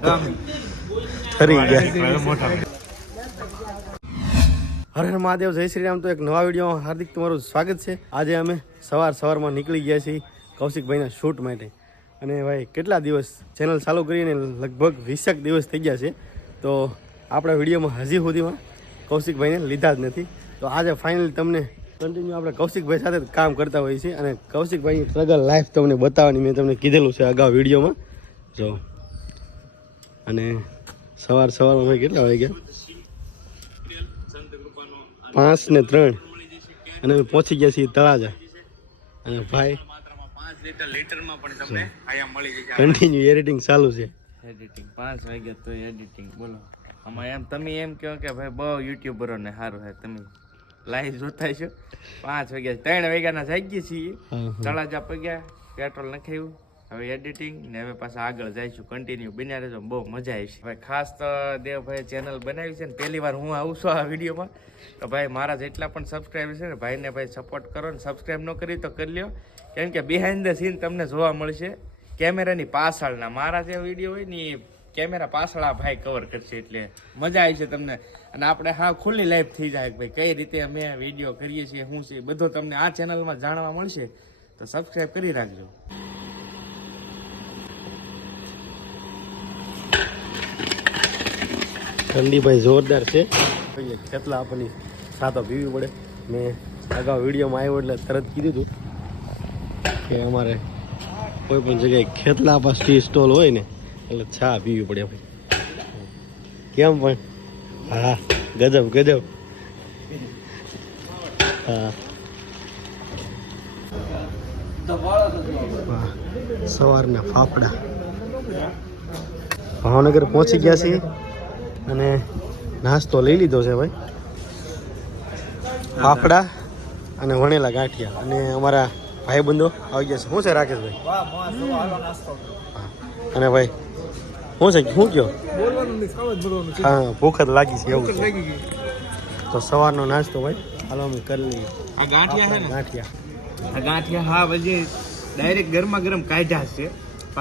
ઠરી ગયા હર હર મહાદેવ, જય શ્રી રામ। તો એક નવા વિડીયોમાં હાર્દિક તમારું સ્વાગત છે। આજે અમે સવારમાં નીકળી ગયા છીએ કૌશિકભાઈના શૂટ માટે। અને ભાઈ કેટલા દિવસ ચેનલ ચાલુ કરીને લગભગ 20 દિવસ થઈ ગયા છે, તો આપણા વિડીયોમાં હજી સુધીમાં કૌશિકભાઈને લીધા જ નથી। તો આજે ફાઇનલી તમને કન્ટિન્યુ આપણે કૌશિકભાઈ સાથે કામ કરતા હોઈએ છીએ અને કૌશિકભાઈની સ્ટ્રગલ લાઈફ તમને બતાવવાની મેં તમને કીધેલું છે અગાઉ વિડીયોમાં જો। અને સવારમાં ભાઈ કેટલા વાગ્યા 5:03 અને અમે પહોંચી ગયા છીએ તળાજા। અને ભાઈ કન્ટિન્યુ એડિટિંગ ચાલુ છે। એડિટિંગ 5 વાગ્યા તો એડિટિંગ બોલો આમાં એમ તમે એમ કહો કે ભાઈ બહુ યુટ્યુબરો ને સારું છે, તમે લાઈવ જોતા છો। 5 વાગ્યા 3 વાગ્યાના જાગીએ છીએ, તળાજા પગ્યા, પેટ્રોલ નખાવ્યું, હવે એડિટિંગ ને હવે પાછા આગળ જઈશું। કન્ટિન્યુ બન્યા રહેજો, બહુ મજા આવી છે। ભાઈ ખાસ તો દેવભાઈ ચેનલ બનાવી છે ને પહેલી વાર હું આવું છું આ વિડીયોમાં, તો ભાઈ મારા જેટલા પણ સબસ્ક્રાઈબર છે ને ભાઈને ભાઈ સપોર્ટ કરો ને સબસ્ક્રાઈબ ન કરી તો કરી લ્યો, કેમ કે બિહાઇન્ડ ધ સીન તમને જોવા મળશે કેમેરાની પાછળના। મારા જે વિડીયો હોય ને એ કેમેરા પાછળ આ ભાઈ કવર કરશે, એટલે મજા આવી છે તમને। અને આપણે હા ખુલ્લી લાઈફ થઈ જાય ભાઈ કઈ રીતે અમે વિડીયો કરીએ છીએ શું છે બધો તમને આ ચેનલમાં જાણવા મળશે, તો સબસ્ક્રાઈબ કરી રાખજો। ઠંડી ભાઈ જોરદાર છે, કેટલા આપણને સાતો પીવી પડે। મેં અગાઉ વિડીયોમાં આવ્યો એટલે તરત કીધું હતું કે અમારે કોઈ પણ જગ્યાએ ખેતલા આપા ટી સ્ટોલ હોય ને એટલે ચા પીવી પડે ભાઈ, કેમ પણ હા ગજબ હા। સવારના ફાફડા ભાવનગર પહોંચી ગયા છીએ અને નાસ્તો લઈ લીધો છે ભાઈ, ફાફડા અને વણેલા ગાંઠિયા। અને અમારા ભાઈબંધો આવી ગયા છે। શું છે રાકેશભાઈ? અને ભાઈ શું છે, શું કયો? હા ભૂખ જ લાગી છે એવું છે, તો સવારનો નાસ્તો ભાઈ હાલો અમે કરી લઈએ। આ ગાંઠિયા છે ને, ગાંઠિયા હા પછી ડાયરેક્ટ ગરમા ગરમ કાઢ્યા છે,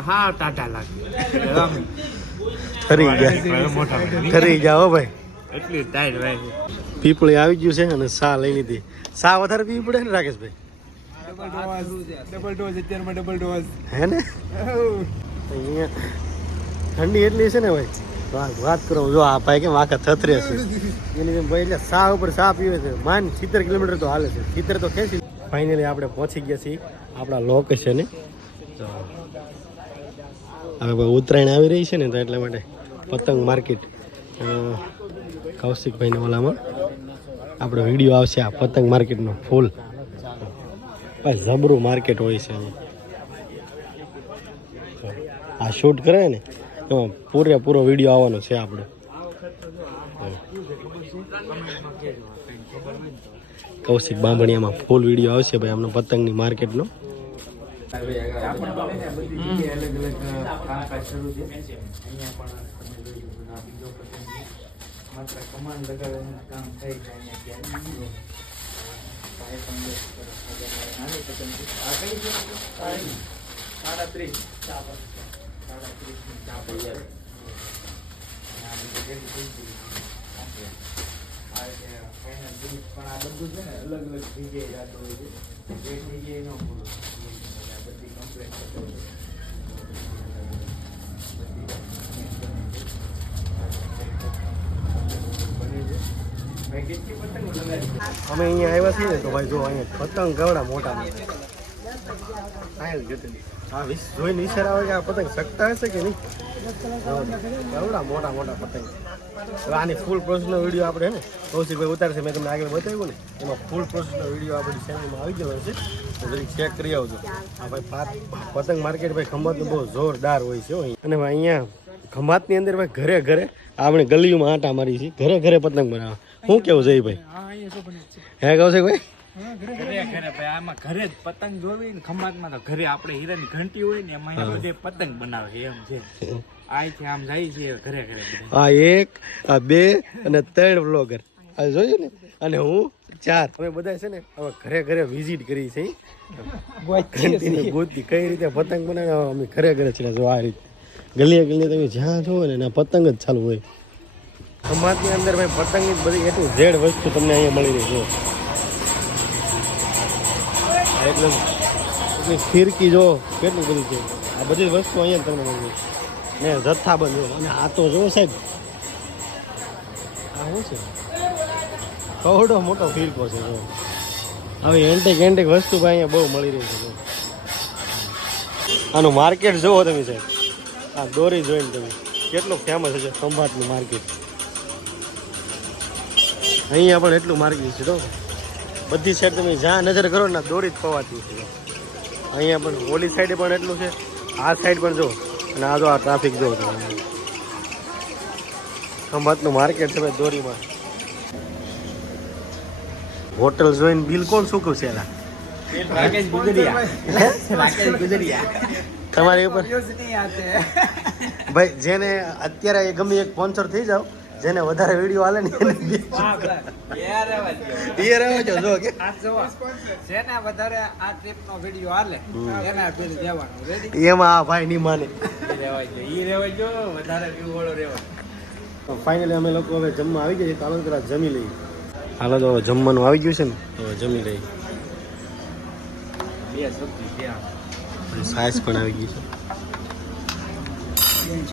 હા ટાટા લાગે ઠરી ગયા હો ભાઈ, એટલી ટાઈટ ભાઈ। પીપળી આવી ગયું છે અને સા લઈ લીધી। સા વધારે પીવી પડે ને રાકેશભાઈ? ડબલ ડોઝ હે ને? અહીંયા ઠંડી એટલી છે ને ભાઈ વાત કરો। જો આ ભાઈ કેમ આખા થથરે છે એની જેમ ભાઈ, એટલે સા ઉપર સા પીવે છે। માન 70 કિલોમીટર તો હાલે છે, 70 તો ખેંચી। ફાઇનલી આપણે પહોંચી ગયા છીએ આપણા લોકેશને। હવે ભાઈ ઉત્તરાયણ આવી રહી છે ને, તો એટલા માટે પતંગ માર્કેટ કૌશિકભાઈના ઓલામાં આપણો વિડીયો આવશે આ પતંગ માર્કેટનો ફૂલ ભાઈ જબરું માર્કેટ હોય છે અહીંયા। આ શૂટ કરે ને એમાં પૂરેપૂરો વિડીયો આવવાનો છે આપણે। કૌશિક બાંભણિયામાં ફૂલ વિડીયો આવશે ભાઈ આમનો પતંગની માર્કેટનો। અમે અહીંયા આવ્યા છીએ ને તો ભાઈ જો અહીંયા પતંગ કેવડા મોટા હા જોઈને વિચાર આવે કે આ પતંગ શકતા હશે કે નહીં, કેવડા મોટા પતંગ। હવે આની ફૂલ પ્રોસેસનો વિડીયો આપણે ને કૌશિકભાઈ ઉતારશે, મેં તમને આગળ બતાવ્યું ને એમાં ફૂલ પ્રોસેસનો વિડીયો આપણી ચેનલમાં આવી ગયો હશે, તો જરીક ચેક કરી આવજો। આ ભાઈ પતંગ માર્કેટ ભાઈ ખંભાતનું બહુ જોરદાર હોય છે અને ભાઈ અહીંયા ખંભાતની અંદર ભાઈ ઘરે આપણે ગલીઓમાં આંટા મારી છીએ, ઘરે પતંગ બનાવે। શું કેવું છે ભાઈ? હે કૌશિકભાઈ? આમાં ઘરે જ પતંગ જોવી ને ખંભાતમાં તો ઘરે આપણે હીરાની ઘંટી હોય ને એમાં બધે પતંગ બનાવે એમ છે। આથી આમ જાય છે ઘરે આ 1 આ 2 અને 3 વ્લોગર આ જોયું ને, અને હું 4 અમે બધા છે ને હવે ઘરે વિઝિટ કરી છે, ગોતી કઈ રીતે પતંગ બનાવે અમે ઘરે છે। જો આ રીતે ગલીએ ગલીએ તમે જ્યાં જોવો ને એના પતંગ જ ચાલુ હોય. ખંભાતની અંદર ભાઈ પતંગની જ બધી એટલું ઝેડ વસ્તુ તમને અહીંયા મળી રહી જો. એકદમ એટલી ફિરકી જો કેટલું બધું છે. આ બધી વસ્તુ અહીંયા તમને મળી રહી ને જથ્થાબંધ જો. અને આ તો જો સાહેબ આ શું છે કવડો મોટો ફિરકો છે જો. આવી એન્ટેક વસ્તુ ભાઈ અહીંયા બહુ મળી રહી છે જો. આનું માર્કેટ જોવો તમે સાહેબ. આ દોરી જોઈને તમે કેટલું ફેમસ છે ખંભાતનું માર્કેટ. અહીંયા પણ એટલું માર્કેટ છે તો બધી સાઈડ તમે જ્યાં નજર કરો ને દોરી જ પવાતી છે. અહીંયા પણ ઓલી સાઈડે પણ એટલું છે, આ સાઈડ પણ જો. અને આ જો આ ટ્રાફિક જો તમે. ખંભાતનું માર્કેટ છે ભાઈ દોરીમાં. હોટલ જોઈને બિલ કોણ શું કહું છે એલા રાકેશ ગુજરિયા તમારી ઉપર ભાઈ જેને અત્યારે ગમે એક સ્પોન્સર થઈ જાવ, જેને વધારે વિડીયો હાલે ને એને જો કે જેના વધારે આ ટ્રીપનો વિડિયો હાલે એના બિલ દેવાનું રેડી. એમાં આ ભાઈ નહીં માને. વધારે વ્યૂ વાળો રહેવાય. ફાઇનલી અમે લોકો હવે જમવા આવી ગયા છીએ. હાલો પેલા જમી લઈએ. હાલો તો હવે જમવાનું આવી ગયું છે ને તો જમી લઈએ. બે સબ્જી ત્યાં સાઈઝ પણ આવી ગઈ છે.